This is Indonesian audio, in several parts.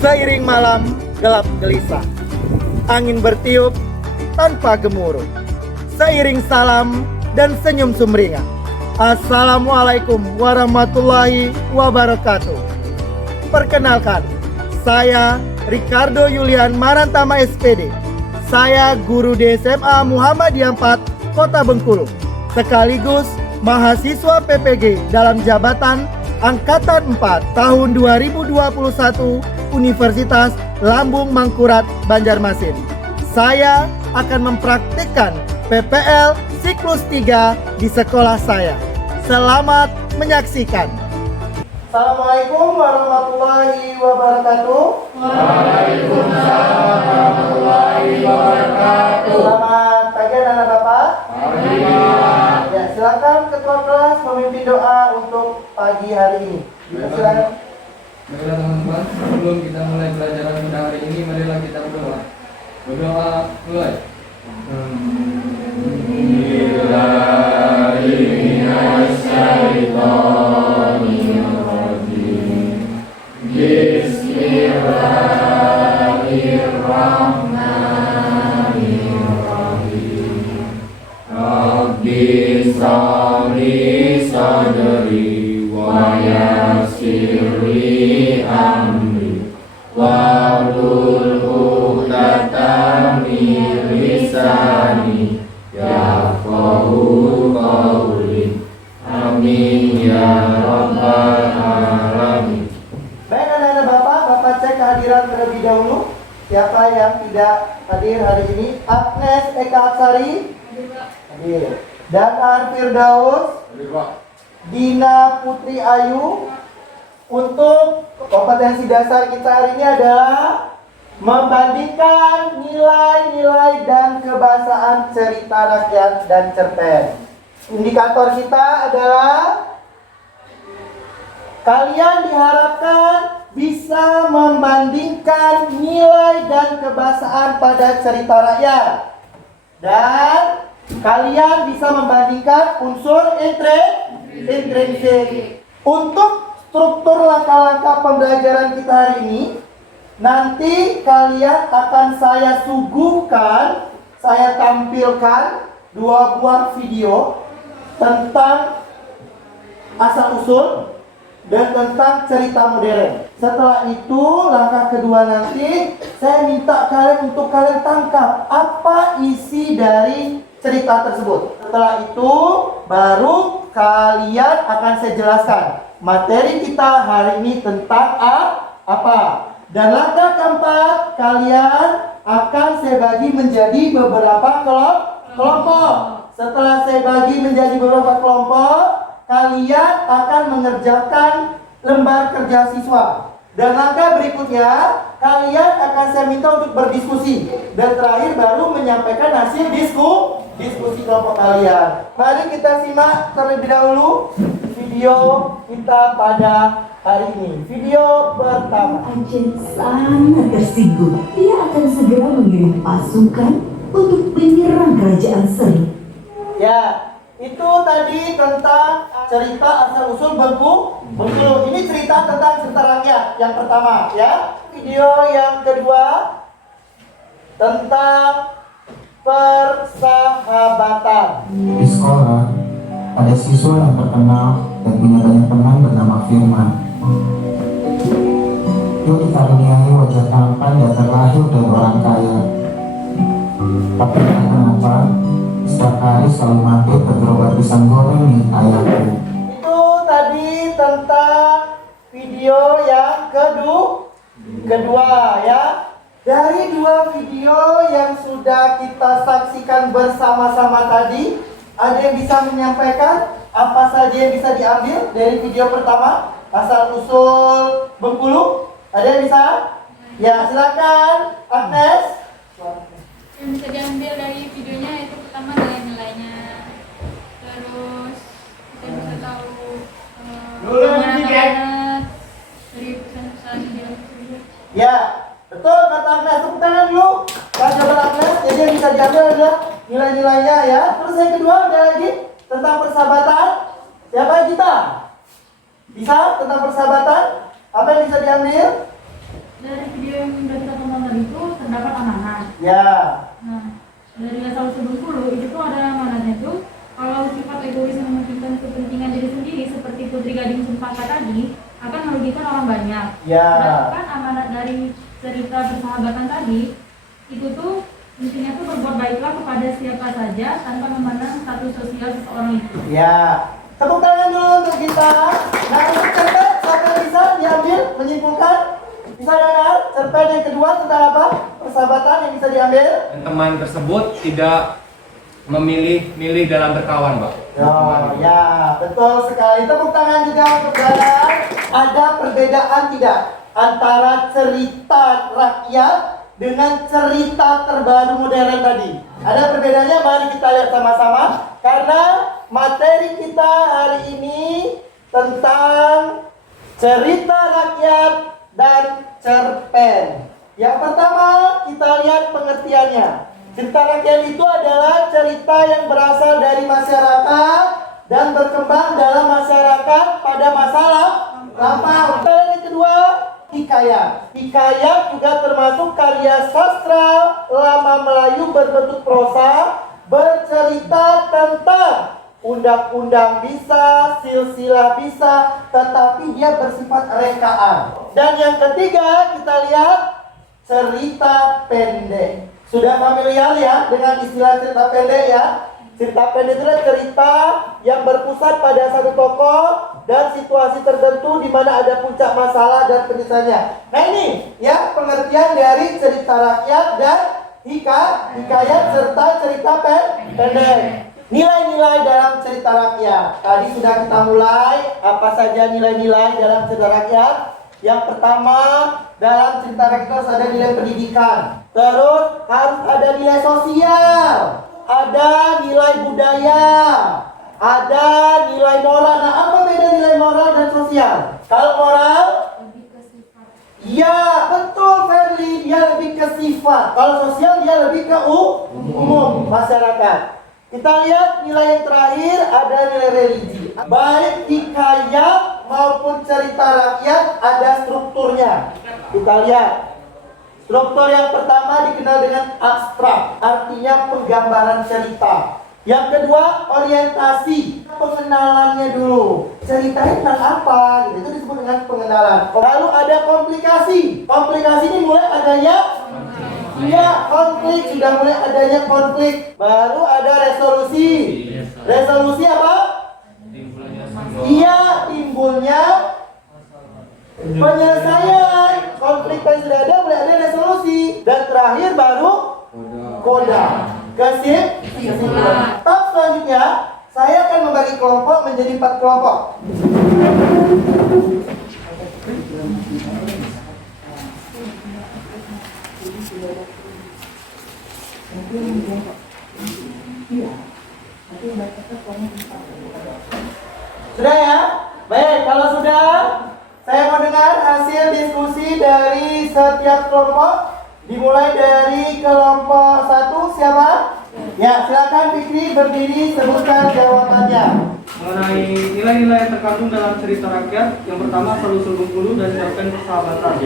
Seiring malam gelap gelisah, angin bertiup tanpa gemuruh. Seiring salam dan senyum sumringah. Assalamualaikum warahmatullahi wabarakatuh. Perkenalkan, saya Ricardo Yulian Marantama SPD. Saya guru di SMA Muhammadiyah 4 Kota Bengkulu, sekaligus mahasiswa PPG dalam jabatan Angkatan 4 tahun 2021 Universitas Lambung Mangkurat Banjarmasin. Saya akan mempraktikkan PPL siklus 3 di sekolah saya. Selamat menyaksikan. Assalamualaikum warahmatullahi wabarakatuh. Waalaikumsalam warahmatullahi wabarakatuh. Selamat pagi anak-anak Bapak. Ya, silakan ketua kelas memimpin doa untuk pagi hari ini. Silakan. Baiklah teman-teman, sebelum kita mulai pelajaran pada hari ini, marilah kita berdoa. Berdoa mulai. Bismillahirrahmanirrahim. Rabbi sholli sadri wa yassirli amri wahlul 'uqdatam min lisani yafqahu qawli. Amin ya rabbal alamin. Baik anak-anak Bapak cek kehadiran terlebih dahulu. Siapa yang tidak hadir hari ini? Agnes Eka Aksari hadir. Danan Firdaus, Dina Putri Ayu. Untuk kompetensi dasar kita hari ini adalah membandingkan nilai-nilai dan kebahasaan cerita rakyat dan cerpen. Indikator kita adalah kalian diharapkan bisa membandingkan nilai dan kebahasaan pada cerita rakyat. Dan kalian bisa membandingkan unsur intrinsik. Untuk struktur langkah-langkah pembelajaran kita hari ini, nanti kalian akan saya suguhkan, saya tampilkan 2 buah video tentang asal-usul dan tentang cerita modern. Setelah itu, langkah kedua nanti saya minta kalian untuk kalian tangkap apa isi dari cerita tersebut. Setelah itu, baru kalian akan saya jelaskan materi kita hari ini tentang apa. Dan langkah keempat, kalian akan saya bagi menjadi beberapa kelompok. Setelah saya bagi menjadi beberapa kelompok, kalian akan mengerjakan lembar kerja siswa. Dan langkah berikutnya, kalian akan saya minta untuk berdiskusi. Dan terakhir baru menyampaikan hasil diskusi kelompok kalian. Mari kita simak terlebih dahulu video kita pada hari ini. Video pertama. Aceh sangat tersinggung. Dia akan segera mengirim pasukan untuk menyerang kerajaan Seri. Ya, itu tadi tentang cerita asal-usul Bengkulu. Ini cerita tentang cerita rakyat yang pertama, ya. Video yang kedua tentang persahabatan. Di sekolah, ada siswa yang terkenal dan punya banyak teman bernama Firman. Dia dikaruniai wajah tampan dan terlahir dari orang kaya. Tapi entah kenapa, setiap hari selalu mampir ke gerobak pisang goreng milik ayahku. Itu tadi tentang video yang kedua, ya. Dari 2 video yang sudah kita saksikan bersama-sama tadi, ada yang bisa menyampaikan apa saja yang bisa diambil dari video pertama, asal-usul Bengkulu? Ada yang bisa? Ya, silakan, Agnes. Yang bisa diambil dari videonya itu pertama nilai-nilainya, terus kita bisa tahu bagaimana anak dari pesan-pesan yang tersebut. Ya, betul kata Agnes. Tepuk tangan dulu. Kan jawaban Agnes. Jadi yang bisa diambil adalah nilai-nilainya, ya. Terus yang kedua ada lagi tentang persahabatan. Siapa yang kita? Bisa tentang persahabatan? Apa yang bisa diambil? dari video yang udah kita tonton tadi itu terdapat amanat. Ya. Nah, dari Asal-Usul Bengkulu itu tuh ada amanatnya tuh, kalau sifat egois yang mementingkan kepentingan diri sendiri seperti Putri Gading Cempaka tadi akan merugikan orang banyak. Ya. Sedangkan amanat dari cerita persahabatan tadi itu tuh intinya tuh berbuat baiklah kepada siapa saja tanpa memandang status sosial seseorang itu. Ya. Tepuk tangan dulu untuk kita. Nah, untuk cerpen sampai bisa diambil, menyimpulkan. Bisa dengar cerpen yang kedua tentang apa? Persahabatan yang bisa diambil. Dan teman tersebut tidak memilih dalam berkawan, Pak. Oh, ya, betul sekali. Tepuk tangan juga untuk Dadan. Ada perbedaan tidak antara cerita rakyat dengan cerita terbaru modern tadi? Ada perbedaannya? Mari kita lihat sama-sama. Karena materi kita hari ini tentang cerita rakyat dan cerpen. Yang pertama, kita lihat pengertiannya. Cerita rakyat itu adalah cerita yang berasal dari masyarakat dan berkembang dalam masyarakat pada masa lampau. Dan yang kedua, hikayat. Hikayat juga termasuk karya sastra lama Melayu berbentuk prosa, bercerita tentang undang-undang bisa, silsilah bisa, tetapi dia bersifat rekaan. Dan yang ketiga, kita lihat cerita pendek. Sudah familiar ya dengan istilah cerita pendek ya? Cerita pendek itu adalah cerita yang berpusat pada satu tokoh dan situasi tertentu di mana ada puncak masalah dan penyelesaiannya. Nah ini ya pengertian dari cerita rakyat dan hikayat serta cerita pendek. Nilai-nilai dalam cerita rakyat. Tadi sudah kita mulai apa saja nilai-nilai dalam cerita rakyat. Yang pertama, dalam cerita rakyat harus ada nilai pendidikan. Terus harus ada nilai sosial, ada nilai budaya, ada nilai moral. Nah, apa beda nilai moral dan sosial? Kalau moral, ya betul Ferli, dia lebih ke sifat. Kalau sosial dia lebih ke umum masyarakat. Kita lihat nilai yang terakhir ada nilai religi. Baik hikayat maupun cerita rakyat ada strukturnya. Kita lihat. Struktur yang pertama dikenal dengan abstrak, artinya penggambaran cerita. Yang kedua, orientasi, pengenalannya dulu. Ceritanya tentang apa? Gitu. Itu disebut dengan pengenalan. Lalu ada komplikasi. Komplikasi ini mulai adanya konflik, sudah mulai adanya konflik. Baru ada resolusi. Resolusi apa? Iya, timbulnya penyelesaian. Konflik yang sudah ada, mulai ada resolusi. Dan terakhir baru koda. Kesimpulan. Tahap selanjutnya, saya akan membagi kelompok menjadi 4 kelompok. Sudah ya? Baik, kalau sudah, saya mau dengar hasil diskusi dari setiap kelompok. Dimulai dari kelompok 1, siapa? Ya, silakan Fikri berdiri, sebutkan jawabannya. Mengenai nilai-nilai yang terkandung dalam cerita rakyat, yang pertama Asal-Usul Bengkulu dan cerpen persahabatan.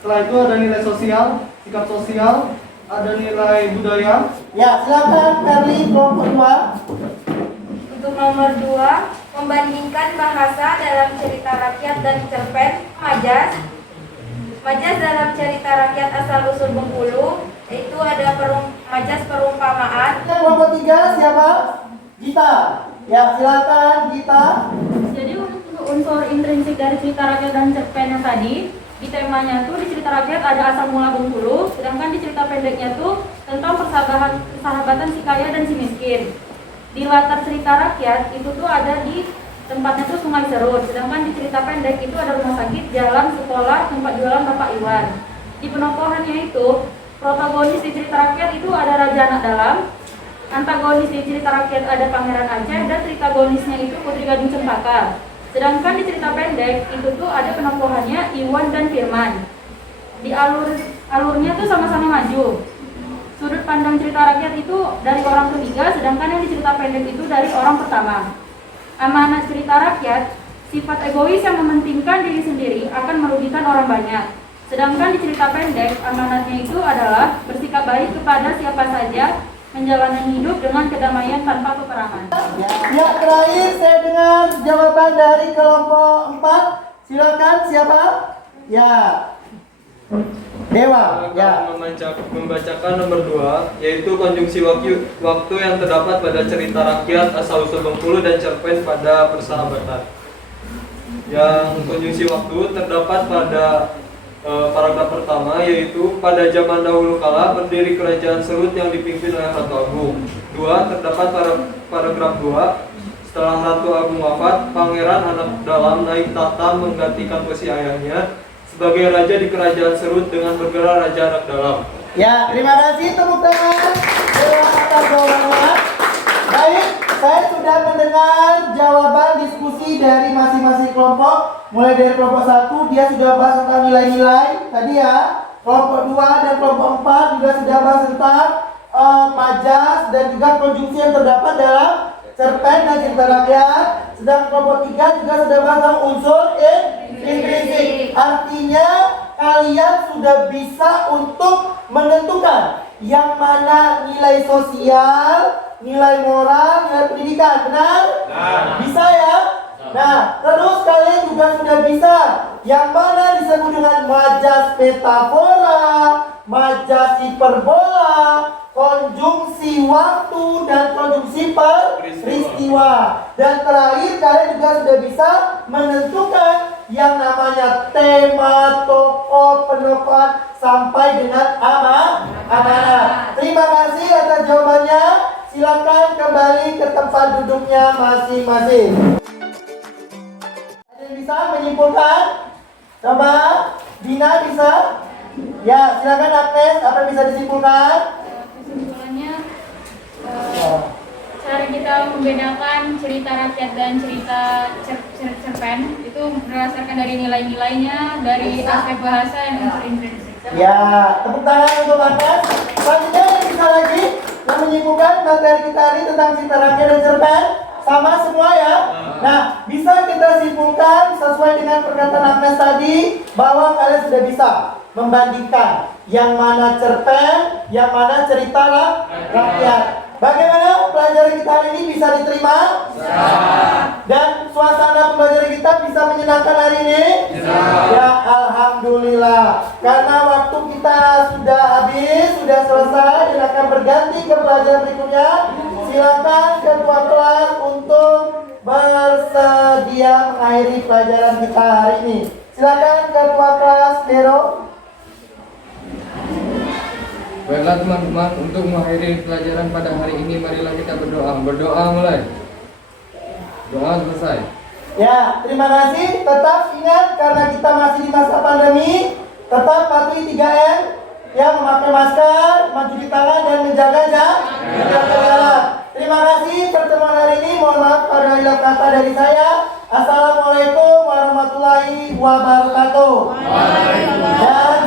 Setelah itu ada nilai sosial, sikap sosial, ada nilai budaya. Ya, silakan Ferli kelompok 2. Untuk nomor 2, membandingkan bahasa dalam cerita rakyat dan cerpen majas. Majas dalam cerita rakyat Asal-Usul Bengkulu itu ada majas perumpamaan. Kelompok 3 siapa? Gita. Ya, silakan Gita. Jadi untuk unsur intrinsik dari cerita rakyat dan cerpen yang tadi, di temanya tuh di cerita rakyat ada asal mula Bengkulu, sedangkan di cerita pendeknya tuh tentang persahabatan si kaya dan si miskin. Di latar cerita rakyat itu tuh ada di tempatnya tuh Sungai Serut, sedangkan di cerita pendek itu ada rumah sakit, jalan, sekolah, tempat jualan Bapak Iwan. Di penokohannya itu, protagonis di cerita rakyat itu ada Raja Anak Dalam, antagonis di cerita rakyat ada Pangeran Aceh, dan tritagonisnya itu Putri Gading Cempaka. Sedangkan di cerita pendek itu tuh ada penokohannya Iwan dan Firman. Di alurnya tuh sama-sama maju. Sudut pandang cerita rakyat itu dari orang ketiga, sedangkan yang di cerita pendek itu dari orang pertama. Amanat cerita rakyat, sifat egois yang mementingkan diri sendiri akan merugikan orang banyak. Sedangkan di cerita pendek, amanatnya itu adalah bersikap baik kepada siapa saja, menjalani hidup dengan kedamaian tanpa peperangan. Ya, terakhir saya dengar jawaban dari kelompok 4. Silakan siapa? Ya. Dewa, ya. Membacakan nomor 2, yaitu konjungsi waktu yang terdapat pada cerita rakyat asal-usul Bengkulu dan cerpen pada persahabatan. Yang konjungsi waktu terdapat pada paragraf pertama, yaitu pada zaman dahulu kala berdiri kerajaan Serut yang dipimpin oleh Ratu Agung. 2. Terdapat paragraf 2, setelah Ratu Agung wafat, Pangeran Anak Dalam naik tahta menggantikan posisi ayahnya sebagai raja di kerajaan Serut dengan bergelar Raja Anak Dalam. Ya, terima kasih, tepuk tangan Dewa atas jawabannya. Baik, saya sudah mendengar jawaban diskusi dari masing-masing kelompok. Mulai dari kelompok 1, dia sudah bahas tentang nilai-nilai tadi ya. Kelompok 2 dan kelompok 4 juga sudah bahas tentang majas dan juga konjungsi yang terdapat dalam cerpen dan cerita rakyat. Sedang kelompok 3 juga sudah bahas tentang unsur intrinsik. Artinya kalian sudah bisa untuk menentukan yang mana nilai sosial, nilai moral, nilai pendidikan. Benar? Bisa ya? Nah, terus kalian juga sudah bisa yang mana disebut dengan majas metafora, majas hiperbola, konjungsi waktu, dan konjungsi peristiwa. Dan terakhir kalian juga sudah bisa menentukan yang namanya tema, tokoh, penokohan sampai dengan amanat. Terima kasih atas jawabannya. Silakan kembali ke tempat duduknya masing-masing. Ada yang bisa menyimpulkan? Coba Dina bisa? Ya, silakan Agnes, apa yang bisa disimpulkan? Kesimpulannya, cara kita membedakan cerita rakyat dan cerita cerpen itu berdasarkan dari nilai-nilainya, dari aspek bahasa yang unsur intrinsik. Ya, tepuk tangan untuk Agnes. Selanjutnya yang bisa lagi yang menyimpulkan materi kita hari tentang cerita rakyat dan cerpen sama semua ya. Nah, bisa kita simpulkan sesuai dengan perkataan Agnes tadi bahwa kalian sudah bisa membandingkan yang mana cerpen, yang mana cerita rakyat. Bagaimana pelajaran kita hari ini bisa diterima? Dan suasana pembelajaran kita bisa menyenangkan hari ini? Ya, alhamdulillah. Karena waktu kita sudah habis, sudah selesai dan akan berganti ke pelajaran berikutnya. Silakan ketua kelas untuk bersedia mengakhiri pelajaran kita hari ini. Silakan ketua kelas Dero. Baiklah teman-teman, untuk mengakhiri pelajaran pada hari ini, marilah kita berdoa. Berdoa mulai. Doa selesai. Ya, terima kasih. Tetap ingat karena kita masih di masa pandemi, tetap patuhi 3M, ya, memakai masker, mencuci tangan dan menjaga jarak. Terima kasih pertemuan hari ini. Mohon maaf kalau ada kata dari saya. Assalamualaikum warahmatullahi wabarakatuh. Dan